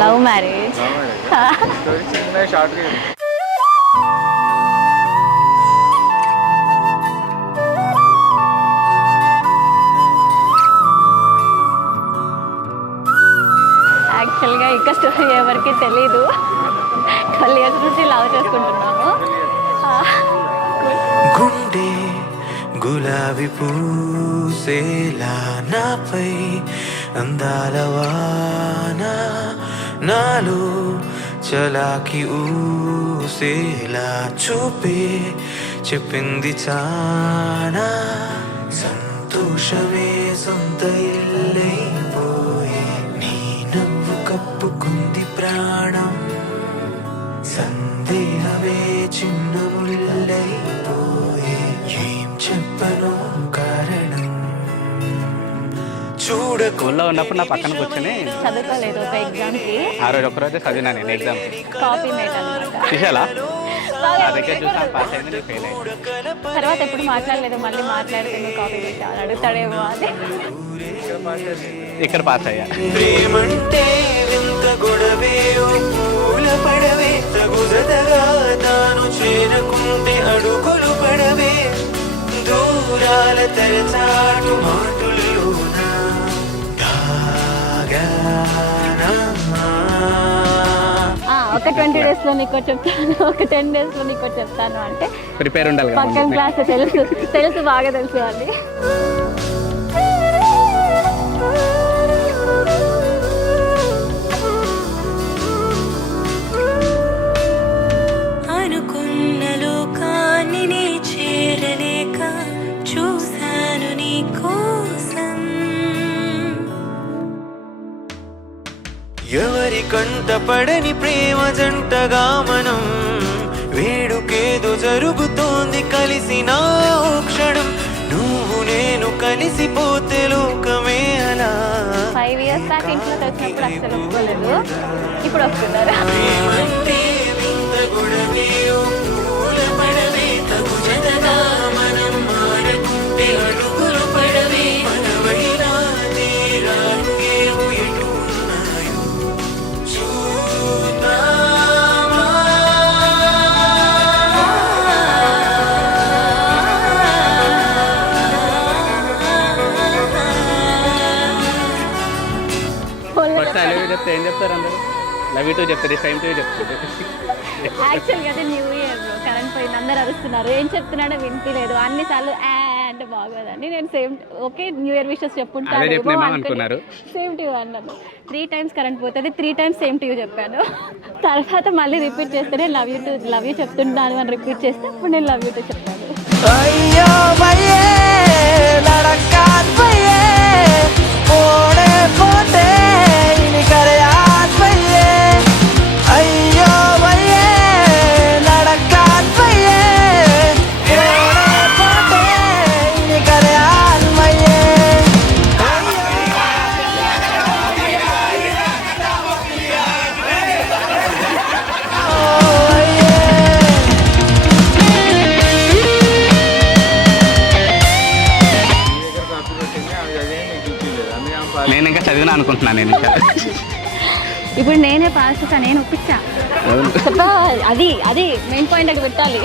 Love marriage. యాక్చువల్గా ఇంకా story ఎవరికి తెలీదు. 12 years నుంచి లవ్ చేసుకుంటున్నాము. గుండె గులాబీ పూసేలా నాపై అందాల వాన నాలో చలాకి ఊసేలా చూపే చెప్పింది చానా సంతోషమే సొంత ఇల్లైపోయే నీ నవ్వు కప్పుకుంది ప్రాణం సందేహమే చిన్న ముల్లైపోయే ఏం చెప్పను కారణం స్కూల్లో ఉన్నప్పుడు నా పక్కన కూర్చొని చదువుకోలేదు ఒక ఎగ్జామ్కి. ఆ రోజు ఒకరోజే చదివినా నేను ఎగ్జామ్. కాపీ మేట్ అనమాట. చూసాలా దగ్గర చూసా పాస్ అయింది, నేను ఫెయిల్ అయ్యింది. తర్వాత ఎప్పుడు మాట్లాడలేదు. మళ్ళీ మాట్లాడితే నువ్వు కాపీ పెట్టావు అడుగుతాడేమో అని ఇక్కడ పాస్ అయ్యా. ప్రేమంటే ఎంత గొడవే పూల పడవే తగుదగా తాను చేరకుంటే అడుగులు పడవే దూరాల తెరచాటు మాటుల్లోన ఒక 20 days లో నీకు చెప్తాను, ఒక 10 days లో నీకు చెప్తాను అంటే ప్రిపేర్ ఉండాలి. పక్కన క్లాస్ తెలుసు బాగా తెలుసు అది. అనుకున్న లోకాన్ని నే చేరలేక చూశాను నీ కోసం. ఎవరి కంట పడని ప్రేమ జంటగా మనం వేడుకేదో జరుగుతోంది కలిసిన క్షణం నువ్వు నేను కలిసిపోతే లోకమే అలా. 5 years బ్యాక్ ఇంట్లో తెలిసినప్పుడు అసలు ఒప్పుకోలేదు, ఇప్పుడు వస్తున్నారు. ప్రేమంటే వింత గొడవే పూల పడవే తగుజనగా మనం మారకుంటే అడుగులు పడవే మనవైనా తీరాలు ఏవో ఎటు ఉన్నాయో చూద్దామా. చెప్తే ఏం చెప్తారు అందరూ? లవ్ యూ టూ చెప్తారు, టైం టూ చెప్తారు. యాక్చువల్గా అదే న్యూ ఇయర్ కరెంట్ పోయింది, అందరు అరుస్తున్నారు. ఏం చెప్తున్నాడో వినిపించలేదు. అన్నిసార్లు అంటే బాగోదండి. నేను same okay new year wishes చెప్పుకుంటాను అనుకున్నారు. సేమ్ టు అన్నాను. 3 times కరెంట్ పోతుంది, 3 times సేమ్ టు చెప్పాను. తర్వాత మళ్ళీ రిపీట్ చేస్తేనే లవ్ యూ చెప్తున్నాను అని రిపీట్ చేస్తే అప్పుడు నేను లవ్ యూ టూ చెప్తాను. అయ్యో భయ్యే లడకాన్ భయ్యే పోడే పోతే ఇని కరయాన్ భయ్యే అయ్యో భయ్యే లడకాన్ భయ్యే పోడే పోతే ఇని కరయాన్ భయ్యే. నేను ఇంకా చదివినా అనుకుంటున్నాను. నేను ఇప్పుడు నేనే పాస్ చేస్తా, నేను ఒప్పించా. అది మెయిన్ పాయింట్ అక్కడ పెట్టాలి.